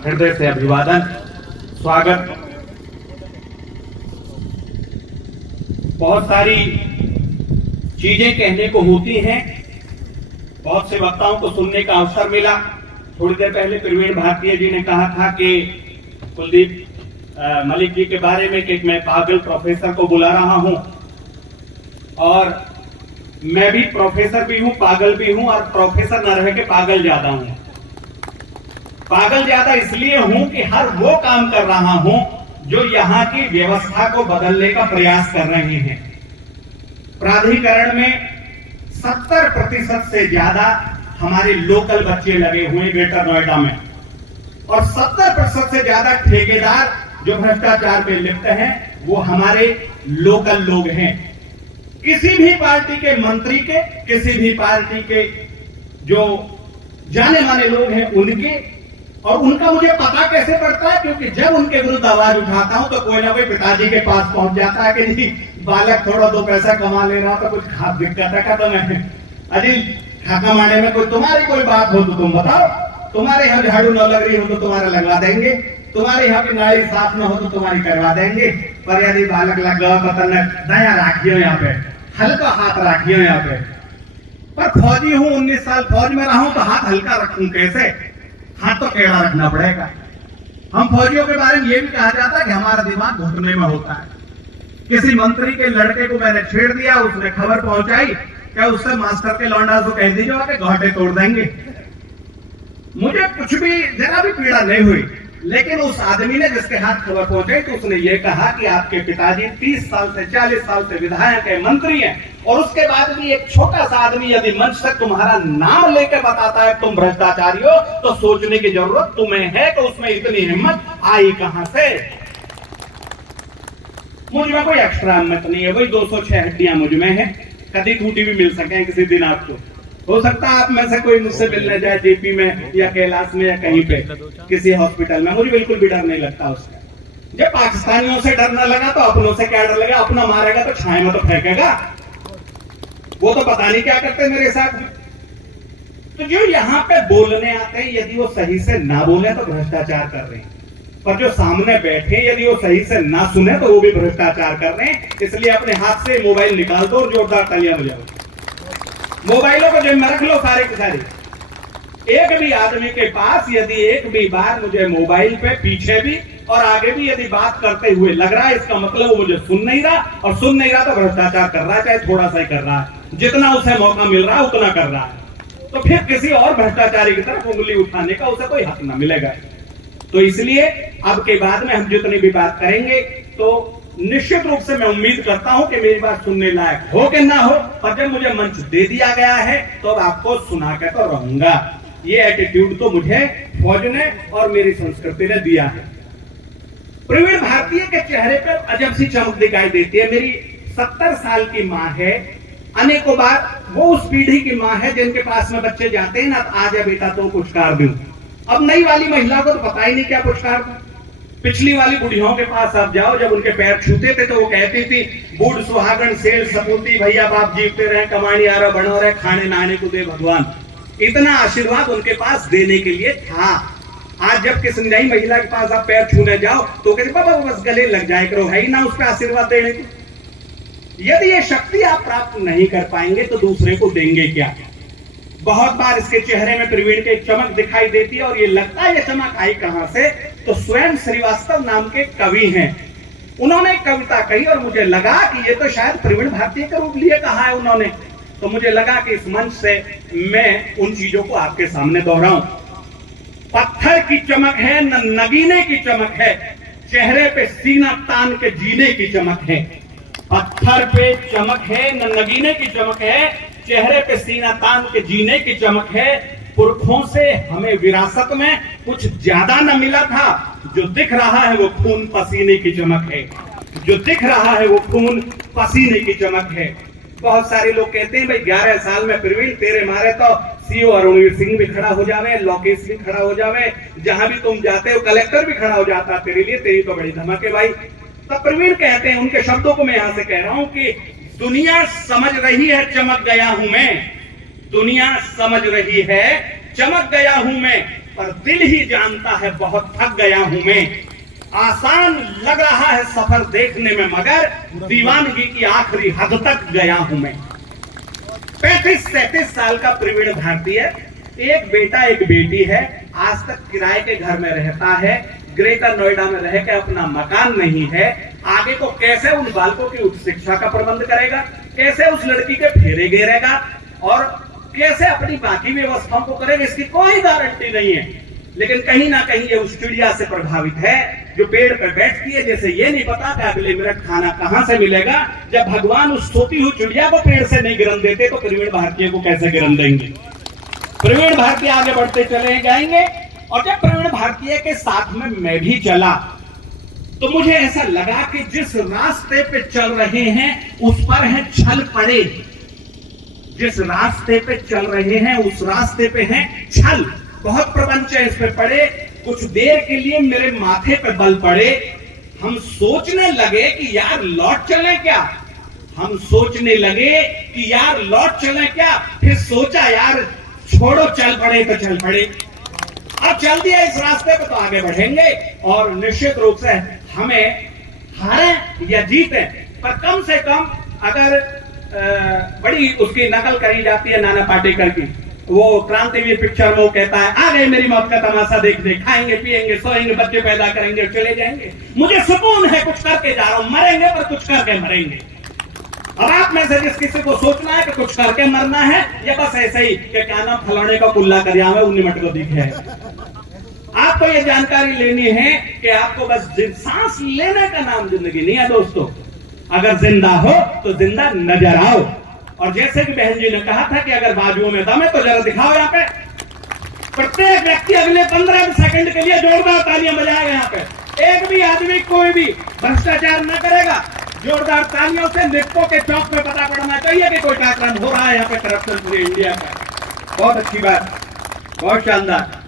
हृदय से अभिवादन, स्वागत। बहुत सारी चीजें कहने को होती हैं, बहुत से वक्ताओं को सुनने का अवसर मिला। थोड़ी देर पहले प्रवीण भारतीय जी ने कहा था कि कुलदीप मलिक जी के बारे में कि मैं पागल प्रोफेसर को बुला रहा हूं, और मैं भी प्रोफेसर भी हूं, पागल भी हूं, और प्रोफेसर न रह के पागल ज्यादा हूं। पागल ज्यादा इसलिए हूं कि हर वो काम कर रहा हूं जो यहां की व्यवस्था को बदलने का प्रयास कर रहे हैं। प्राधिकरण में 70% से ज्यादा हमारे लोकल बच्चे लगे हुए हैं ग्रेटर नोएडा में, और 70% से ज्यादा ठेकेदार जो भ्रष्टाचार में लिप्त हैं वो हमारे लोकल लोग हैं। किसी भी पार्टी के मंत्री के, किसी भी पार्टी के जो जाने माने लोग हैं उनके, और उनका मुझे पता कैसे पड़ता है, क्योंकि जब उनके विरुद्ध आवाज उठाता हूं तो कोई ना कोई पिताजी के पास पहुंच जाता है कि नहीं बालक थोड़ा दो पैसा कमा ले रहा तो कुछ खास दिक्कत है। तो मैं अजी खाका माने में तुम्हारी कोई बात हो तो तुम बताओ, तुम्हारे यहाँ झाड़ू न लग रही हो तो तुम्हारा लगवा देंगे, तुम्हारे यहाँ की नाली साफ न हो तो तुम्हारी करवा देंगे, पर यदि बालक लग गया पता न दया राखियो, यहाँ पे हल्का हाथ राखियो। यहाँ पे पर फौजी हूं, 19 साल फौज में रहा हूं, तो हाथ हल्का रखूं कैसे? हाथ तो टेढ़ा रखना पड़ेगा। हम फौजियों के बारे में यह भी कहा जाता है कि हमारा दिमाग घुटने में होता है। किसी मंत्री के लड़के को मैंने छेड़ दिया, उसने खबर पहुंचाई, क्या उससे मास्टर के लौंडा को कह दीजिए कि घाटे तोड़ देंगे। मुझे कुछ भी जरा भी पीड़ा नहीं हुई, लेकिन उस आदमी ने जिसके हाथ खबर पहुंचाई तो उसने ये कहा कि आपके पिताजी 30 साल से 40 साल से विधायक है, मंत्री हैं, और उसके बाद भी एक छोटा सा आदमी यदि मंच से तुम्हारा नाम लेकर बताता है तुम भ्रष्टाचारी हो, तो सोचने की जरूरत तुम्हें है कि उसमें इतनी हिम्मत आई कहां से। मुझ में कोई एक्स्ट्रा हिम्मत नहीं है, वही 206 हड्डियां मुझ में है, कभी टूटी भी मिल सके किसी दिन आपको। हो सकता है आप में से कोई मुझसे मिलने जाए जेपी में या कैलाश में या कहीं पे किसी हॉस्पिटल में, मुझे बिल्कुल भी डर नहीं लगता उसका। जब पाकिस्तानियों से डर न लगा तो अपनों से क्या डर लगा? अपना मारेगा तो छाए में तो फेंकेगा, वो तो पता नहीं क्या करते मेरे साथ। तो जो यहाँ पे बोलने आते हैं यदि वो सही से ना बोले तो भ्रष्टाचार कर रहे हैं, पर जो सामने बैठे यदि वो सही से ना सुने तो वो भी भ्रष्टाचार कर रहे हैं। इसलिए अपने हाथ से मोबाइल निकाल दो और जोरदार तालियां बजाओ। मोबाइलों को जेब में रख लो सारे के सारे। एक भी आदमी के पास यदि एक भी बार मुझे मोबाइल पे पीछे भी और आगे भी यदि बात करते हुए लग रहा है, इसका मतलब वो मुझे सुन नहीं रहा, और सुन नहीं रहा तो भ्रष्टाचार कर रहा है, चाहे थोड़ा सा ही कर रहा है, जितना उसे मौका मिल रहा है उतना कर रहा है। तो फिर किसी और भ्रष्टाचारी की तरफ उंगली उठाने का उसे कोई हक न मिलेगा। तो इसलिए अब के बाद में हम जितनी भी बात करेंगे तो निश्चित रूप से मैं उम्मीद करता हूं कि मेरी बात सुनने लायक हो कि ना हो, पर जब मुझे मंच दे दिया गया है तो अब आपको सुना के तो रहूंगा। ये एटीट्यूड तो मुझे फौज ने और मेरी संस्कृति ने दिया है। प्रवीण भारतीय के चेहरे पर अजब सी चमक दिखाई देती है। मेरी 70 साल की माँ है, अनेकों बार वो उस पीढ़ी की माँ है जिनके पास में बच्चे जाते हैं ना, आज बेटा तो पुरस्कार दूं। अब नई वाली महिला को तो पता ही नहीं क्या पुरस्कार था। पिछली वाली बुढ़ियों के पास आप जाओ, जब उनके पैर छूते थे तो वो कहती थी बूढ़ सुहागन सेल सपूती, भैया बाप जीवते रहे, कमानी आ रहा बनो रहे, खाने नहाने को दे भगवान। इतना आशीर्वाद उनके पास देने के लिए था। आज जब किसी नई महिला के पास आप पैर छूने जाओ तो कहते बाबा बस गले लग जाए करो, है ही ना उसका आशीर्वाद देने की। यदि ये शक्ति आप प्राप्त नहीं कर पाएंगे तो दूसरे को देंगे क्या? बहुत बार इसके चेहरे में प्रवीण के चमक दिखाई देती है, और ये लगता है ये चमक आई कहां से, तो स्वयं श्रीवास्तव नाम के कवि हैं, उन्होंने एक कविता कही और मुझे लगा कि ये तो शायद प्रवीण भारतीय का रूप लिए कहा है उन्होंने। तो मुझे लगा कि इस मंच से मैं उन चीजों को आपके सामने दोहराऊं। पत्थर की चमक है न नगीने की चमक है, चेहरे पे सीना तान के जीने की चमक है। पत्थर पे चमक है न नगीने की चमक है, चेहरे पे सीना तान के जीने की चमक है। पुरखों से हमें विरासत में कुछ ज्यादा न मिला था, जो दिख रहा है वो खून पसीने की चमक है, जो दिख रहा है वो खून पसीने की चमक है। बहुत सारे लोग कहते हैं भाई 11 साल में प्रवीण तेरे मारे तो सीओ अरुणवीर सिंह भी खड़ा हो जावे, लोकेश भी खड़ा हो जावे, जहां भी तुम जाते हो कलेक्टर भी खड़ा हो जाता तेरे लिए, तेरी तो बड़ी धमक है भाई। तब प्रवीण कहते हैं, उनके शब्दों को मैं यहां से कह रहा हूं कि दुनिया समझ रही है चमक गया हूं मैं, दुनिया समझ रही है चमक गया हूं मैं, पर दिल ही जानता है बहुत थक गया हूं मैं। आसान लग रहा है सफर देखने में, मगर दीवानगी की आखिरी हद तक गया हूं मैं। 35-37 साल का प्रवीण भारतीय, एक बेटा एक बेटी है, आज तक किराए के घर में रहता है, ग्रेटर नोएडा में रह के अपना मकान नहीं है। आगे को कैसे उन बालकों की उच्च शिक्षा का प्रबंध करेगा, कैसे उस लड़की के फेरे घेरेगा और कैसे अपनी बाकी व्यवस्थाओं को करेगा, इसकी कोई गारंटी नहीं है। लेकिन कहीं ना कहीं ये उस चिड़िया से प्रभावित है जो पेड़ पर बैठती है, जैसे ये नहीं पता कि अगले मिनट खाना कहां से मिलेगा। जब भगवान उस सोती हुई चिड़िया को पेड़ से नहीं गिरन देते तो प्रवीण भारतीय को कैसे गिरन देंगे। प्रवीण भारतीय आगे बढ़ते चले जाएंगे, और जब प्रवीण भारतीय के साथ में मैं भी चला तो मुझे ऐसा लगा कि जिस रास्ते पे चल रहे हैं उस पर है छल पड़े। जिस रास्ते पे चल रहे हैं उस रास्ते पे है छल, बहुत प्रपंच है इस पे पड़े। कुछ देर के लिए मेरे माथे पे बल पड़े। हम सोचने लगे कि यार लौट चले क्या, हम सोचने लगे कि यार लौट चले क्या। फिर सोचा यार छोड़ो, चल पड़े तो चल पड़े, अब चल दिया इस रास्ते पे तो आगे बढ़ेंगे। और निश्चित रूप से हमें हारें या जीतें, पर कम से कम अगर बड़ी उसकी नकल करी जाती है नाना पाटेकर की, वो क्रांतिवीर पिक्चर में वो कहता है आ गए मेरी मौत का तमाशा देखने, खाएंगे पिएंगे सोएंगे बच्चे पैदा करेंगे चले जाएंगे, मुझे सुकून है कुछ करके जा रहा हूं, मरेंगे पर कुछ करके मरेंगे। अब आप में से जिस किसी को सोचना है कि कुछ करके मरना है, या बस ऐसे ही कि क्या नाम फलाने का कुल्ला कर में उन्नी मट को दिखे है। आपको ये जानकारी लेनी है कि आपको बस सांस लेने का नाम जिंदगी नहीं है दोस्तों। अगर जिंदा हो तो जिंदा नजर आओ। और जैसे कि बहन जी ने कहा था कि अगर बाजुओं में दम है तो जरा दिखाओ। यहाँ पे प्रत्येक व्यक्ति अगले 15 सेकंड के लिए जोरदार तालियां बजाएगा। यहाँ पे एक भी आदमी कोई भी भ्रष्टाचार न करेगा। जोरदार तालियों से निप्पो के चौक पे पता पड़ना चाहिए कि कोई कार्यक्रम हो रहा है यहाँ पे करप्शन पूरे इंडिया का। बहुत अच्छी बात, बहुत शानदार।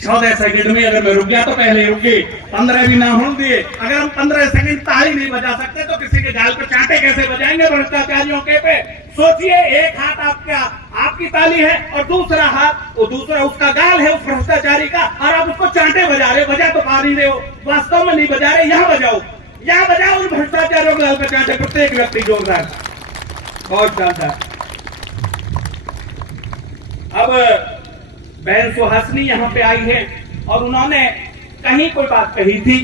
14 सेकंड में अगर मैं रुक गया तो पहले रुक गई, 15 भी ना होने दिए। अगर हम 15 सेकंड ताली नहीं बजा सकते तो किसी के गाल पे चांटे कैसे बजाएंगे भ्रष्टाचारियों के पे। सोचिए, एक हाथ आपकी ताली है और दूसरा हाथ वो दूसरा उसका गाल है उस भ्रष्टाचारी का, और आप उसको चांटे बजा रहे। बजा तो पा नहीं रहे हो, वास्तव में नहीं बजा रहे। यहाँ बजाओ, यहाँ बजाओ उन भ्रष्टाचारियों के गाल पे चांटे, प्रत्येक व्यक्ति जोरदार। बहुत शानदार। अब बहन सुहासिनी यहाँ पे आई है और उन्होंने कहीं कोई बात कही थी,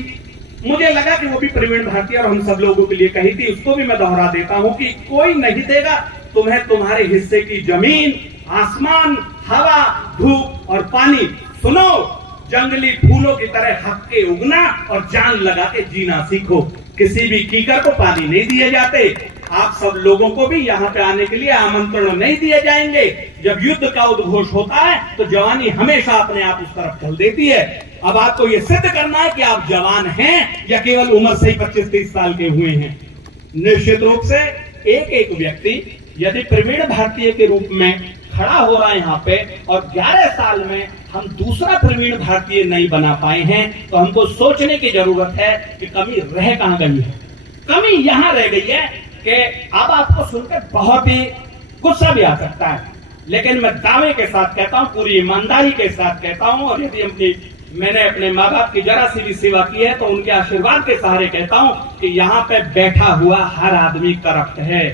मुझे लगा कि वो भी प्रवीण भारतीय और हम सब लोगों के लिए कही थी। उसको भी मैं दोहरा देता हूँ कि कोई नहीं देगा तुम्हें तुम्हारे हिस्से की जमीन, आसमान, हवा, धूप और पानी। सुनो, जंगली फूलों की तरह हक के उगना और जान लगा के जीना सीखो। किसी भी कीकर को पानी नहीं दिए जाते। आप सब लोगों को भी यहाँ पे आने के लिए आमंत्रण नहीं दिए जाएंगे। जब युद्ध का उद्घोष होता है तो जवानी हमेशा अपने आप उस तरफ चल देती है। अब आपको ये सिद्ध करना है कि आप जवान हैं या केवल उम्र से ही 25-30 साल के हुए हैं। निश्चित रूप से एक एक व्यक्ति यदि प्रवीण भारतीय के रूप में खड़ा हो रहा है यहाँ पे, और 11 साल में हम दूसरा प्रवीण भारतीय नहीं बना पाए हैं, तो हमको सोचने की जरूरत है कि कमी रह कहां गई है। कमी यहां रह गई है कि अब आपको सुनकर बहुत ही गुस्सा भी आ सकता है, लेकिन मैं दावे के साथ कहता हूं, पूरी ईमानदारी के साथ कहता हूं, और यदि मैंने अपने माँ बाप की जरा सी भी सेवा की है तो उनके आशीर्वाद के सहारे कहता हूं कि यहाँ पे बैठा हुआ हर आदमी करप्ट है।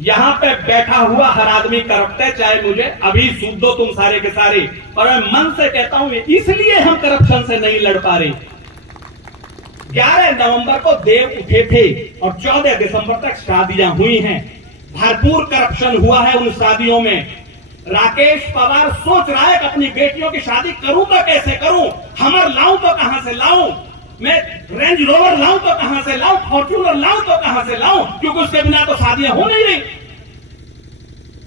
यहाँ पे बैठा हुआ हर आदमी करप्ट है, चाहे मुझे अभी सूद दो तुम सारे के सारे, और मैं मन से कहता हूं इसलिए हम करप्शन से नहीं लड़ पा रहे। 11 नवंबर को देव उठे थे और 14 दिसंबर तक शादियां हुई हैं। भरपूर करप्शन हुआ है उन शादियों में। राकेश पवार सोच रहा है कि अपनी बेटियों की शादी करूं तो कैसे करूं, हमर लाऊं तो कहां से लाऊं, मैं रेंज रोवर लाऊं तो कहां से लाऊं, फॉर्च्यूनर लाऊं तो कहां से लाऊं, क्योंकि उसके बिना तो शादियां हो नहीं रही।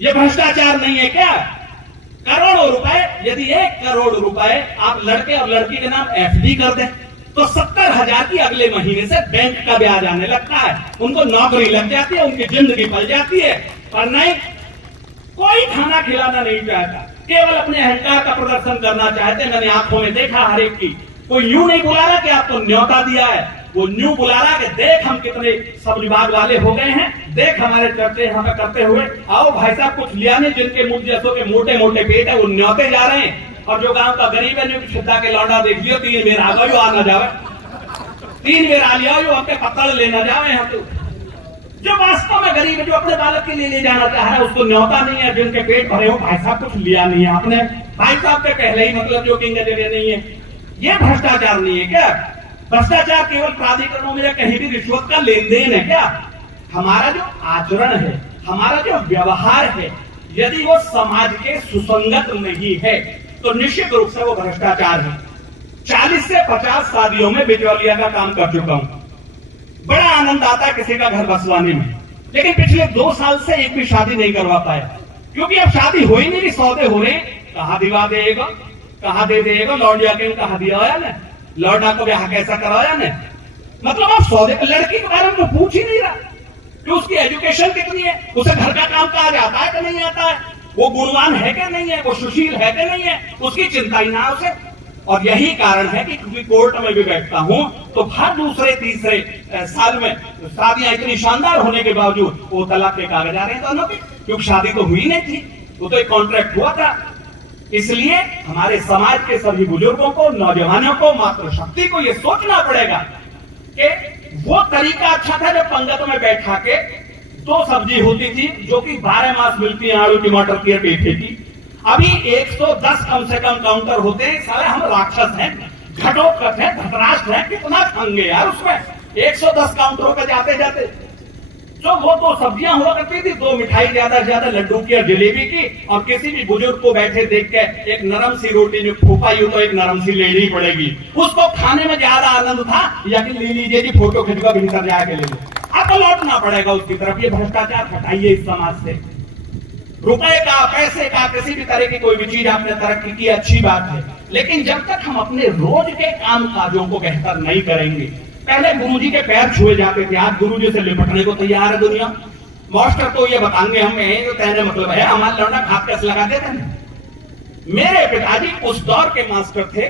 ये भ्रष्टाचार नहीं है क्या? करोड़ों रुपए, यदि 1 करोड़ रुपए आप लड़के और लड़की के नाम एफडी कर दें तो 70,000 की अगले महीने से बैंक का ब्याज आने लगता है। उनको नौकरी लग जाती है, उनकी जिंदगी पल जाती है। पर नहीं, कोई खाना खिलाना नहीं चाहता, केवल अपने अहंकार का प्रदर्शन करना चाहते। मैंने आंखों में देखा हर एक की। कोई यूं नहीं बुला रहा कि आपको न्योता दिया है, वो न्यू बुला रहा कि देख हम कितने सब विभाग वाले हो गए हैं, देख हमारे चर्चे यहाँ पे करते हुए, आओ भाई साहब कुछ लिया नहीं, जिनके मुझ जैसों के मोटे मोटे पेट है वो न्योते जा रहे हैं, और जो गांव का गरीब है जो छिद्दा के लौंडा देख लियो 3 बेर आ गयो आ ना जावे, 3 बेर आ लिया जो आपके पत्तल लेना जावे यहाँ पे। जो वास्तव में गरीब है, जो अपने बालक के लिए ले जाना चाह रहा है, उसको न्योता नहीं है, जिनके पेट भरे हो भाई साहब कुछ लिया नहीं है आपने, भाई साहब के पहले ही मतलब जो किंग जगह नहीं है। ये भ्रष्टाचार नहीं है क्या? भ्रष्टाचार केवल प्राधिकरणों में या कहीं भी रिश्वत का लेन देन है क्या? हमारा जो आचरण है, हमारा जो व्यवहार है, यदि वो समाज के सुसंगत नहीं है तो निश्चित रूप से वो भ्रष्टाचार है। 40 से 50 शादियों में बिचौलिया का काम कर चुका हूं। बड़ा आनंद आता है किसी का घर बसवाने में, लेकिन पिछले 2 साल से एक भी शादी नहीं करवा पाया, क्योंकि अब शादी हो ही नहीं, सौदे हो रहे, कहां दिवा देगा, कहां दे देगा, लौंडिया के कहा दिया ना, लौंडा को ब्याह कैसा कराया ना, मतलब आप सौदे लड़की के बारे में तो पूछ ही नहीं रहा कि उसकी एजुकेशन कितनी है, उसे घर का काम काज आता है कि नहीं आता है, वो गुणवान है कि नहीं है, वो सुशील है कि नहीं है, उसकी चिंता ही ना उसे। और यही कारण है कि क्योंकि कोर्ट में भी बैठता हूं तो हर दूसरे तीसरे साल में शादियां इतनी शानदार होने के बावजूद वो तलाक के कागज आ रहे हैं दोनों के, क्योंकि शादी तो हुई नहीं थी, वो तो एक कॉन्ट्रैक्ट हुआ था। इसलिए हमारे समाज के सभी बुजुर्गों को, नौजवानों को, मातृशक्ति को यह सोचना पड़ेगा कि वो तरीका अच्छा था जब पंगत में बैठा के 2 सब्जी होती थी जो कि 12 मास मिलती है, आलू टमाटर की पेठे की। अभी 110 कम से कम काउंटर होते हैं, साले हम राक्षस हैं, घटोत्कच हैं, धतराष्ट्र हैं, कितना खाएंगे यार उसमें 110 काउंटरों पे जाते जाते। जो वो 2 सब्जियां हुआ करती थी, 2 मिठाई ज्यादा से ज्यादा लड्डू की और जलेबी की, और किसी भी बुजुर्ग को बैठे देख के एक नरम सी रोटी जो फूफाई हो तो एक नरम सी लेनी पड़ेगी, उसको खाने में ज्यादा आनंद था या कि ले लीजिए जी फोटो खिंचवा भीतर जाके ले लो, अब तो लौटना पड़ेगा उसकी तरफ। ये भ्रष्टाचार हटाइए इस समाज से। रुपए का, पैसे का, किसी भी तरह की कोई भी चीज आपने तरक्की की अच्छी बात है, लेकिन जब तक हम अपने रोज के काम काजों को बेहतर नहीं करेंगे, पहले गुरुजी के पैर छुए जाते थे, आज गुरुजी से लिपटने को तैयार है दुनिया। मास्टर तो ये बताएंगे हमें जो कहने मतलब है, हमारे लौंडा खाद कैसे लगाते थे। मेरे पिताजी उस दौर के मास्टर थे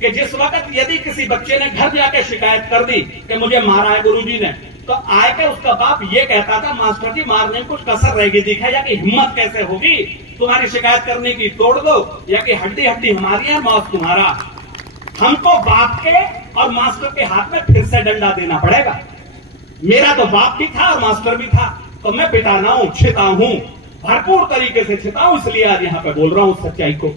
कि जिस वक्त यदि किसी बच्चे ने घर जाके शिकायत कर दी कि मुझे मारा है गुरुजी ने, तो आए के उसका बाप ये कहता था, मास्टर जी मारने में कुछ कसर रहेगी दिखा, या कि हिम्मत कैसे होगी तुम्हारी शिकायत करने की, तोड़ दो, या कि हड्डी हड्डी हमारी है मौत तुम्हारा। हमको बाप के और मास्टर के हाथ में फिर से डंडा देना पड़ेगा। मेरा तो बाप भी था और मास्टर भी था, तो मैं पिटाना हूं, छिता हूं, भरपूर तरीके से छिता हूं, इसलिए आज यहां पे बोल रहा हूं सच्चाई को।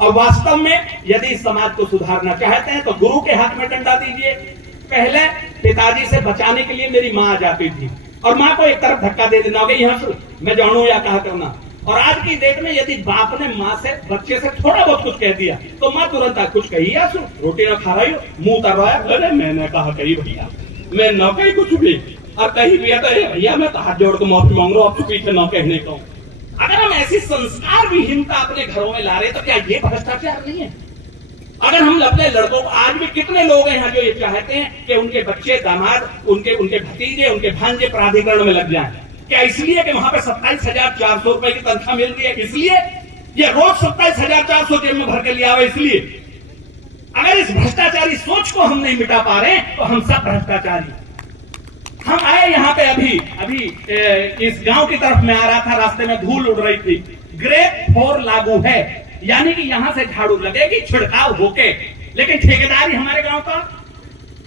और वास्तव में यदि इस समाज को सुधारना चाहते हैं तो गुरु के हाथ में डंडा दीजिए। पहले पिताजी से बचाने के लिए मेरी मां आ जाती थी, और मां को एक तरफ धक्का दे देना, यहां से मैं जानू या कहा करना। और आज की डेट में यदि बाप ने मां से, बच्चे से थोड़ा बहुत कुछ कह दिया तो मां तुरंत कुछ कही, आसू रोटी ना खा रही हो, मुंह उतर रहा है, अरे मैंने कहा कही भैया, मैं न कही कुछ भी, और कहीं भी तो भैया मैं तो हाथ जोड़ के माफी मांग रहा हूं, आपके पीछे न कहने को। अगर हम ऐसी संस्कार विहीनता अपने घरों में ला रहे तो क्या ये भ्रष्टाचार नहीं है? अगर हम अपने लड़कों को, आज भी कितने लोग हैं यहाँ जो ये चाहते हैं कि उनके बच्चे, दामाद, उनके भतीजे, उनके भांजे प्राधिकरण में लग जाएं, क्या इसलिए कि वहां पे 27,400 रुपए की तनख्वाह मिल रही है इसलिए, या रोज 27,400 जेब में भर के लिया हुआ इसलिए? अगर इस भ्रष्टाचारी सोच को हम नहीं मिटा पा रहे तो हम सब भ्रष्टाचारी। हम आए यहाँ पे अभी इस गांव की तरफ में आ रहा था, रास्ते में धूल उड़ रही थी। ग्रेड 4 लागू है, यानी कि यहां से झाड़ू लगेगी छिड़काव होके, लेकिन ठेकेदारी हमारे गांव का,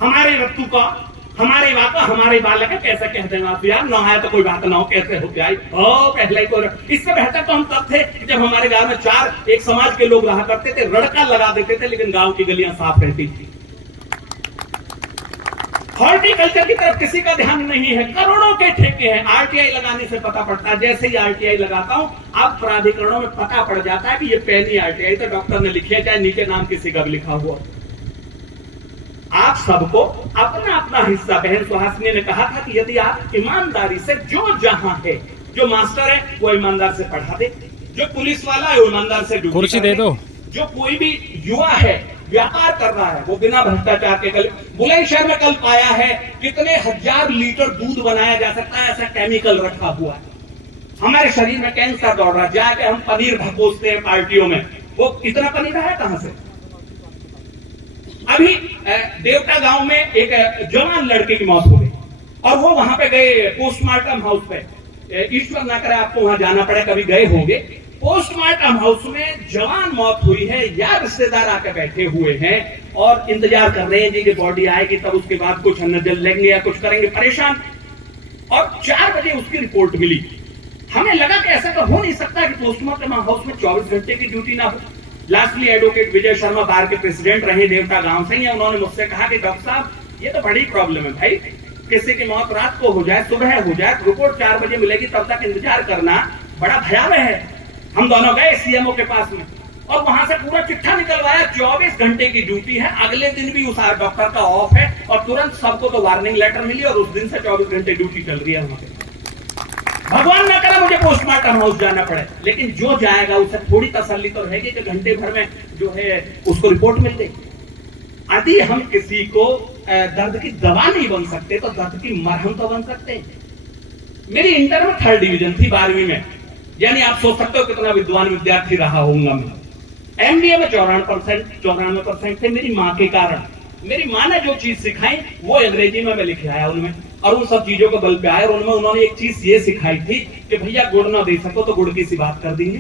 हमारे रत्तू का, हमारे वाका, हमारे बालक है, कैसे कहते हैं आप यार, ना आया तो कोई बात ना हो, कैसे हो गया पहले ही तो। इससे बेहतर तो हम तब थे जब हमारे गांव में 4 एक समाज के लोग रहा करते थे, रड़का लगा देते थे, लेकिन गांव की गलियां साफ रहती थी। हॉर्टिकल्चर की तरफ किसी का ध्यान नहीं है, करोड़ों के ठेके हैं। आरटीआई लगाने से पता पड़ता है, जैसे ही आरटीआई लगाता हूं अब प्राधिकरणों में पता पड़ जाता है कि ये पहली आरटीआई तो डॉक्टर ने लिखी है, चाहे नीचे नाम किसी का भी लिखा हुआ। आप सबको अपना अपना हिस्सा, बहन सुहासिनी ने कहा था कि यदि आप ईमानदारी से, जो जहां है, जो मास्टर है वो ईमानदार से पढ़ा दे, जो पुलिस वाला है वो ईमानदार से ड्यूटी दे दो, जो कोई भी युवा है व्यापार कर रहा है वो बिना भ्रष्टाचार के। कल बुलंदशहर में कल पाया है कितने 1000 लीटर दूध बनाया जा सकता है, ऐसा केमिकल रखा हुआ है। हमारे शरीर में कैंसर दौड़ रहा है, जाके हम पनीर भकोसते हैं पार्टियों में, वो इतना पनीर आया कहां से? अभी देवटा गांव में एक जवान लड़के की मौत हो गई और वो वहां पे गए पोस्टमार्टम हाउस पे, ईश्वर ना करे आपको वहां जाना पड़े, कभी गए होंगे। पोस्टमार्टम हाउस में जवान मौत हुई है या रिश्तेदार आकर बैठे हुए हैं और इंतजार कर रहे हैं जी कि बॉडी आएगी तब उसके बाद कुछ अन्न जल लेंगे या कुछ करेंगे, परेशान। और 4 बजे उसकी रिपोर्ट मिली। हमें लगा कि ऐसा तो हो नहीं सकता कि पोस्टमार्टम हाउस में 24 घंटे की ड्यूटी ना हो। लास्टली एडवोकेट विजय शर्मा बार के प्रेसिडेंट रहे, देवता गांव से ही, उन्होंने मुझसे कहा कि डॉक्टर साहब ये तो बड़ी प्रॉब्लम है भाई, किसी की मौत रात को हो जाए, सुबह हो जाए, रिपोर्ट 4 बजे मिलेगी, तब तक इंतजार करना बड़ा भयावह है। हम दोनों गए सीएमओ के पास में और वहां से पूरा चिट्ठा निकलवाया, 24 घंटे की ड्यूटी है, अगले दिन भी उस डॉक्टर का ऑफ है और तुरंत सबको तो वार्निंग लेटर मिली और उस दिन से 24 घंटे ड्यूटी चल रही है वहां पे। भगवान ना करे मुझे पोस्टमार्टम हाउस जाना पड़े, लेकिन जो जाएगा उसे थोड़ी तसल्ली तो रहेगी कि घंटे भर में जो है उसको रिपोर्ट मिल गई। यदि हम किसी को दर्द की दवा नहीं बन सकते तो दर्द की मरहम तो बन सकते हैं। मेरी इंटर में 3rd डिवीजन थी 12वीं में, यानी आप सोच सकते हो कितना विद्वान विद्यार्थी रहा होऊंगा मैं। एमबीए में 94% थे मेरी माँ के कारण। मेरी माँ ने जो चीज सिखाई वो अंग्रेजी में मैं लिख आया उनमें, और उन सब चीजों को बल पे आया। और उनमें उन्होंने एक चीज ये सिखाई थी कि भैया गुड़ ना दे सको तो गुड़ की सी बात कर देंगे,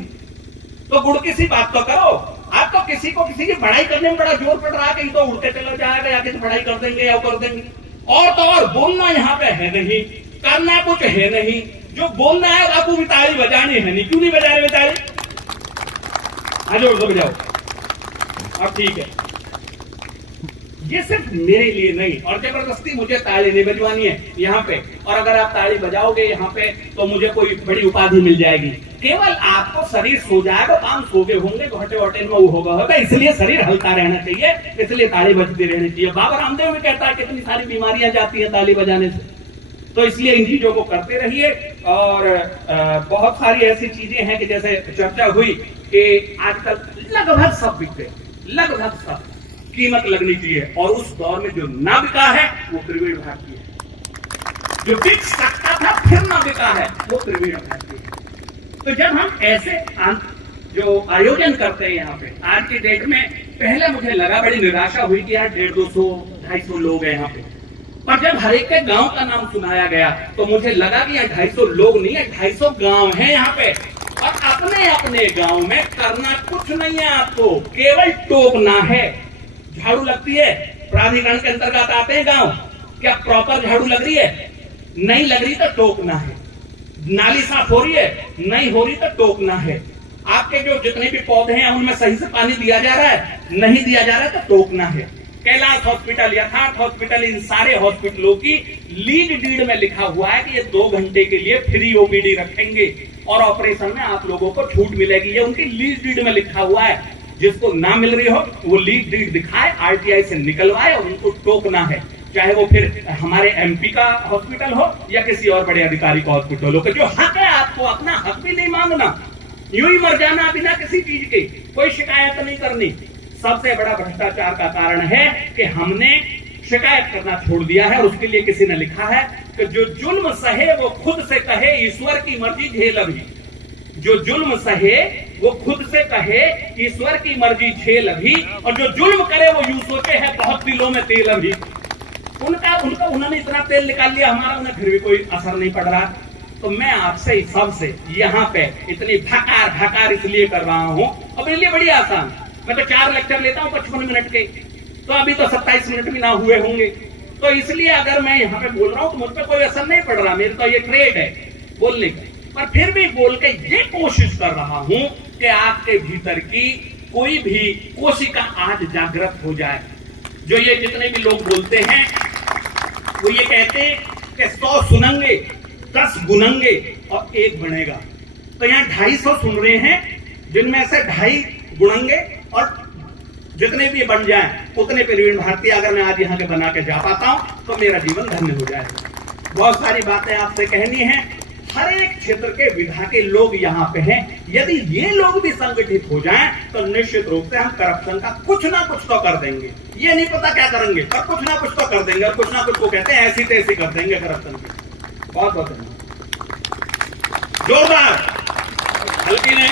तो गुड़ की सी बात तो करो। आप तो किसी को किसी की बड़ाई करने में बड़ा जोर पड़ रहा है कि तो उड़ते चला जाएगा या किसी बड़ाई कर देंगे या कर देंगे। और तो और बोलना यहाँ पे है नहीं, करना कुछ है नहीं, जो बोलना है आपको भी ताली बजानी है नहीं। क्यों नहीं बजा रहे ताली? हाँ जोर से बजाओ। अब ठीक है, ये सिर्फ मेरे लिए नहीं और जबरदस्ती मुझे ताली नहीं बजवानी है यहाँ पे। और अगर आप ताली बजाओगे यहाँ पे तो मुझे कोई बड़ी उपाधि मिल जाएगी। केवल आपको शरीर सो जाएगा, काम सोगे होंगे, घटे वटे में वो होगा, इसलिए शरीर हल्का रहना चाहिए, इसलिए ताली बजती रहनी चाहिए। बाबा रामदेव भी कहता है कितनी सारी बीमारियां जाती है ताली बजाने से, तो इसलिए इन चीजों को करते रहिए। और बहुत सारी ऐसी चीजें हैं कि जैसे चर्चा हुई कि आजकल लगभग सब बिकते, लगभग सब कीमत लगनी चाहिए, और उस दौर में जो ना बिका है वो त्रिवेणी भारती है। जो बिक सकता था फिर ना बिका है वो त्रिवेणी भारती है। तो जब हम ऐसे जो आयोजन करते हैं यहाँ पे आज की डेट में, पहले मुझे लगा बड़ी निराशा हुई कि यार 150-200-250 लोग हैं यहाँ पे, पर जब हर एक के गांव का नाम सुनाया गया तो मुझे लगा कि यहाँ 250 लोग नहीं है, 250 गांव हैं यहाँ पे। और अपने अपने गांव में करना कुछ नहीं है, आपको केवल टोकना है। झाड़ू लगती है, प्राधिकरण के अंतर्गत आते हैं गांव, क्या प्रॉपर झाड़ू लग रही है? नहीं लग रही तो टोकना है। नाली साफ हो रही है, नहीं हो रही तो टोकना है। आपके जो जितने भी पौधे हैं उनमें सही से पानी दिया जा रहा है, नहीं दिया जा रहा है तो टोकना है। कैलाश हॉस्पिटल, यथार्थ हॉस्पिटल, इन सारे हॉस्पिटलों की लीड डीड में लिखा हुआ है कि ये 2 घंटे के लिए फ्री ओपीडी रखेंगे और ऑपरेशन में आप लोगों को छूट मिलेगी। ये उनकी लीड डीड में लिखा हुआ है। जिसको ना मिल रही हो वो लीड डीड दिखाए, आरटीआई से निकलवाए और उनको टोकना है, चाहे वो फिर हमारे एमपी का हॉस्पिटल हो या किसी और बड़े अधिकारी का हॉस्पिटल हो। जो हक है आपको अपना हक भी नहीं मांगना, यूं ही मर जाना बिना किसी चीज के, कोई शिकायत नहीं करनी। सबसे बड़ा भ्रष्टाचार का कारण है कि हमने शिकायत करना छोड़ दिया है। और उसके लिए किसी ने लिखा है कि जो जुल्म सहे वो खुद से कहे ईश्वर की मर्जी झेल अभी। जो जुल्म सहे वो खुद से कहे ईश्वर की मर्जी झेल अभी, और जो जुल्म करे वो यूं सोचे है बहुत दिलों में तेल अभी। उन्होंने इतना तेल निकाल लिया हमारा, उन्हें फिर भी कोई असर नहीं पड़ रहा। तो मैं आपसे सबसे यहाँ पे इतनी भकार इसलिए कर रहा हूँ, और मेरे लिए बड़ी आसान, मैं तो 4 लेक्चर लेता हूँ 55 मिनट के, तो अभी तो 27 मिनट भी ना हुए होंगे। तो इसलिए अगर मैं यहाँ पे बोल रहा हूँ तो मुझ पर कोई असर नहीं पड़ रहा, मेरे तो ये ट्रेड है बोलने का। पर फिर भी बोल के ये कोशिश कर रहा हूं कि आपके भीतर की कोई भी कोशिका आज जागृत हो जाए। जो ये जितने भी लोग बोलते हैं वो ये कहते हैं कि 100 सुनेंगे, 10 गुनेंगे और 1 बनेगा। तो यहाँ 250 सुन रहे हैं, जिनमें से 2.5 गुनेंगे और जितने भी बन जाएं उतने त्रिवेणी भारती अगर मैं आज यहाँ के बना के जा पाता हूं तो मेरा जीवन धन्य हो जाएगा। बहुत सारी बातें आपसे कहनी है। हर एक क्षेत्र के विधा के लोग यहाँ पे हैं। यदि ये लोग भी संगठित हो जाएं तो निश्चित रूप से हम करप्शन का कुछ ना कुछ तो कर देंगे। ये नहीं पता क्या करेंगे, पर कुछ ना कुछ तो कर देंगे। और कुछ ना कुछ को कहते हैं ऐसी तैसी कर देंगे करप्शन की। बहुत बहुत जोरदार, हल्की नहीं।